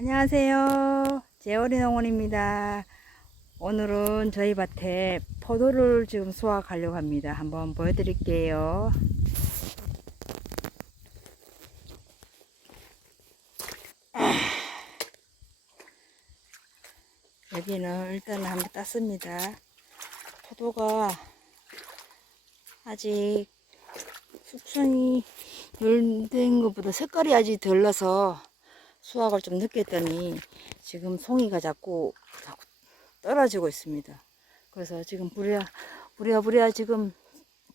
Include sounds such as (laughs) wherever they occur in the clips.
안녕하세요. 재월이 농원입니다. 오늘은 저희 밭에 포도를 지금 수확하려고 합니다. 한번 보여드릴게요. 여기는 일단 한번 땄습니다. 포도가 아직 숙성이 덜된 것보다 색깔이 아직 덜 나서 수확을 좀 늦게 했더니 지금 송이가 자꾸, 자꾸 떨어지고 있습니다. 그래서 지금 부랴, 부랴, 부랴 지금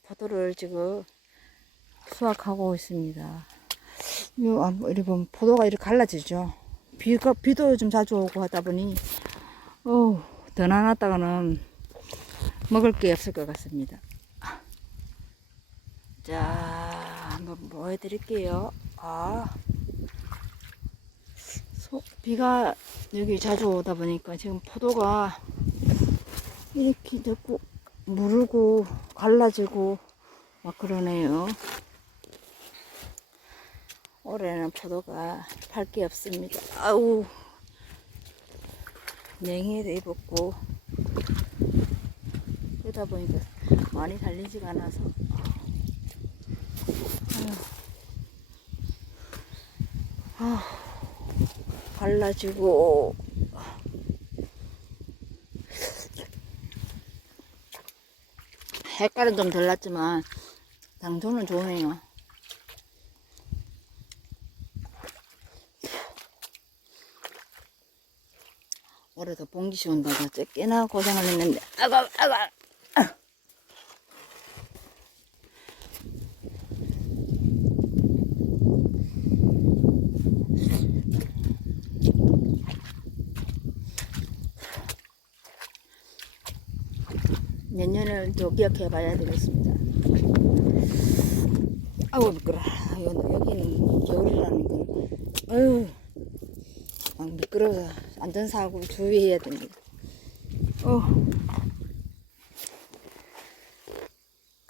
포도를 지금 수확하고 있습니다. 요, 아, 뭐 이렇게 보면 포도가 이렇게 갈라지죠. 비가, 비도 요즘 자주 오고 하다 보니, 어더 나눴다가는 먹을 게 없을 것 같습니다. 자, 한번 보여드릴게요. 아. 소, 비가 여기 자주 오다 보니까 지금 포도가 이렇게 자꾸 무르고 갈라지고 막 그러네요. 올해는 포도가 팔게 없습니다. 아우 냉해도 입었고 그러다 보니까 많이 달리지가 않아서 아휴. 갈라지고. 색깔은 좀덜 났지만 당도는 좋네요. 올해도 봉기시 온다고 꽤나 고생을 했는데. 아가 아가 내년을 또 기억해 봐야 되겠습니다. 아우 미끄러. 여기는 겨울이라는 건 아유 막 미끄러워서 안전사고 주의해야 됩니다. 어.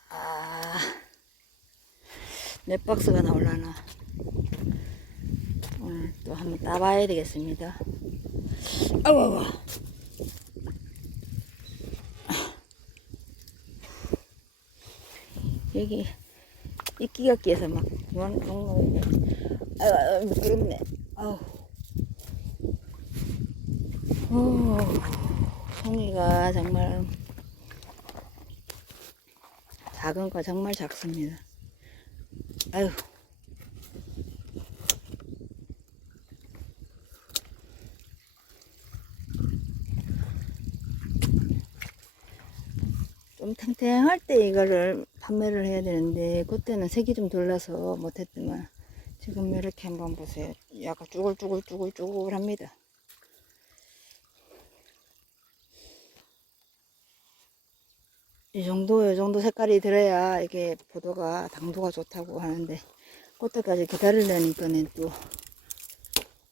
아, 몇 박스가 나올라나. 오늘 또 한번 따봐야 되겠습니다. 아우, 아우. 여기 이끼가 끼어서 막 아유 아유, 미끄럽네. 아우. 오, 송이가 정말 작은 거 정말 작습니다. 아유. 좀 탱탱할 때 이거를 판매를 해야 되는데 그때는 색이 좀 돌라서 못했지만 지금 이렇게 한번 보세요 약간 쭈글쭈글쭈글쭈글 합니다 이 정도 이 정도 색깔이 들어야 이게 포도가 당도가 좋다고 하는데 그때까지 기다리려니까는 또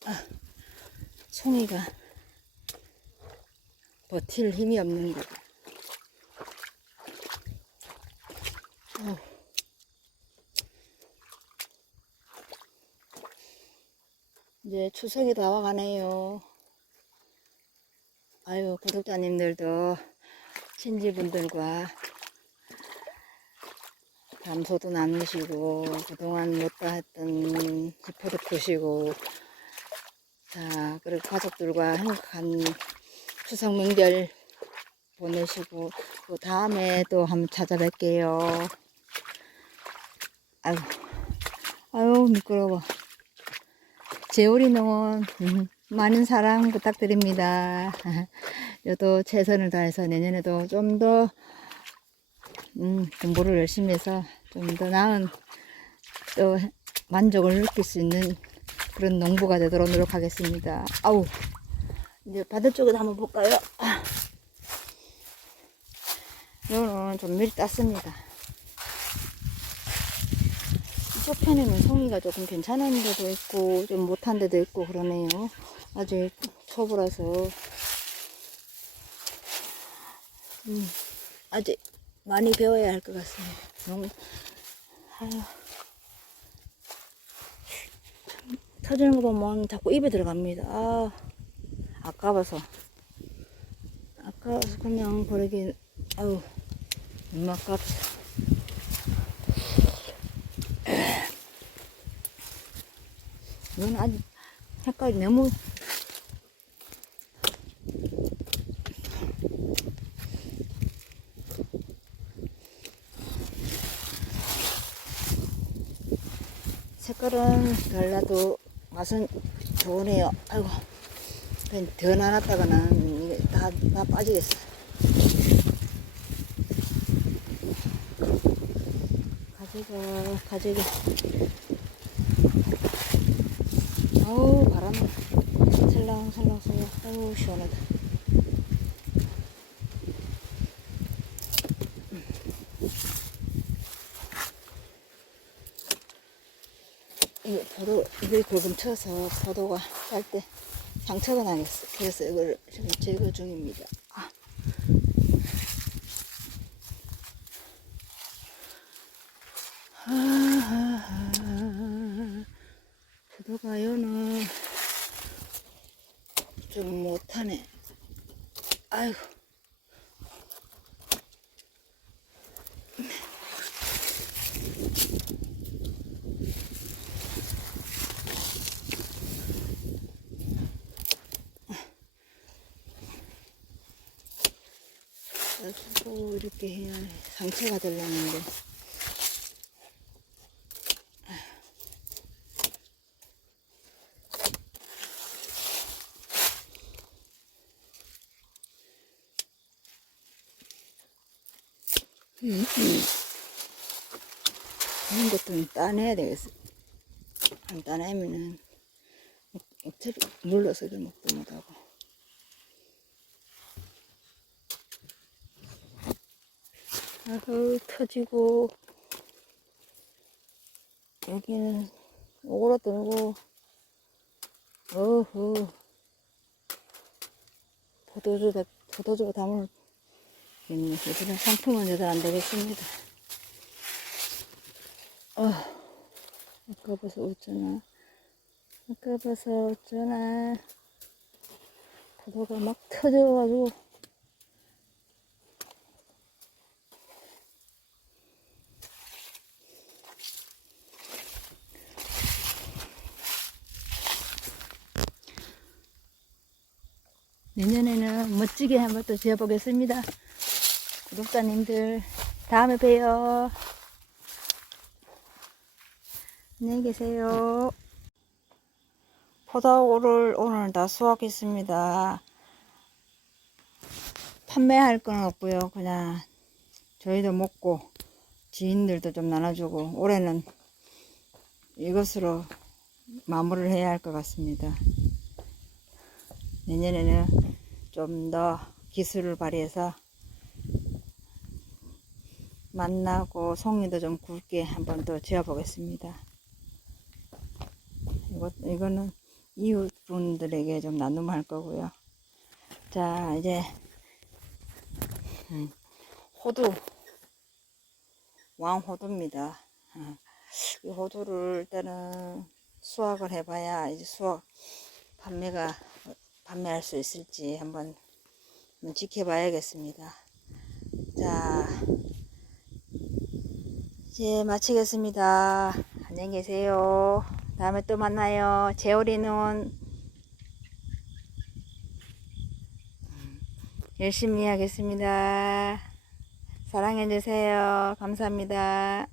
아, 송이가 버틸 힘이 없는 어. 이제 추석이 다 와가네요. 아유, 구독자님들도 친지분들과 담소도 나누시고, 그동안 못다 했던 지포도 푸시고, 자, 그리고 가족들과 행복한 추석 명절 보내시고, 또 다음에 또 한번 찾아뵐게요. 아유, 아유, 미끄러워. 재오리 농원, 음, 많은 사랑 부탁드립니다. (laughs) 저도 최선을 다해서 내년에도 좀 더, 음, 공부를 열심히 해서 좀 더 나은, 또, 만족을 느낄 수 있는 그런 농부가 되도록 노력하겠습니다. 아우, 이제 바다 쪽에도 한번 볼까요? 이거는 좀 미리 땄습니다. 이쪽 편에는 송이가 조금 괜찮은 데도 있고 좀 못한 데도 있고 그러네요. 아직 초보라서 음, 아직 많이 배워야 할 것 같습니다. 너무 아유, 터지는 거 보면 자꾸 입에 들어갑니다. 아, 아까워서. 아까워서 그냥 버리기, 아유, 너무 아깝다. 이건 아직 색깔이 너무 색깔은 달라도 맛은 좋으네요. 아이고, 그냥 더 나눴다가는 이게 다, 다 빠지겠어. 가지가, 가지가. 아우, 바람이 살랑살랑 살랑. 아우, 시원하다. 이게 포도, 이걸 골금 쳐서 포도가 딸때 상처가 나겠어. 그래서 이걸 지금 제거 중입니다. 아. 아하하. 포도가 요는 좀 못하네. 아이고. 가지고 이렇게 해야 상처가 들렸는데 이런 것도 따내야 되겠어. 안 따내면은 어차피 물러서 를 먹도 못하고 아유 터지고. 여기는 오그라들고. 어후. 포도주다 포도주가 담을 이들은 상품은 제대로 안 되겠습니다. 어 아까 봐서 어쩌나. 아까 봐서 어쩌나. 포도가 막 터져가지고. 내년에는 멋지게 한번 또 지어보겠습니다. 구독자님들, 다음에 봬요. 안녕히 계세요. 포도를 오늘 다 수확했습니다. 판매할 건 없고요. 그냥 저희도 먹고 지인들도 좀 나눠주고 올해는 이것으로 마무리를 해야 할 것 같습니다. 내년에는 좀 더 기술을 발휘해서 만나고 송이도 좀 굵게 한번 더 지어 보겠습니다. 이거, 이거는 이웃분들에게 좀 나눔할 거고요. 자, 이제, 음, 호두, 왕호두입니다. 어, 이 호두를 일단은 수확을 해봐야 이제 수확 판매가 판매할 수 있을지 한번 지켜봐야겠습니다. 자, 이제 마치겠습니다. 안녕히 계세요. 다음에 또 만나요. 재오리는 열심히 하겠습니다. 사랑해주세요. 감사합니다.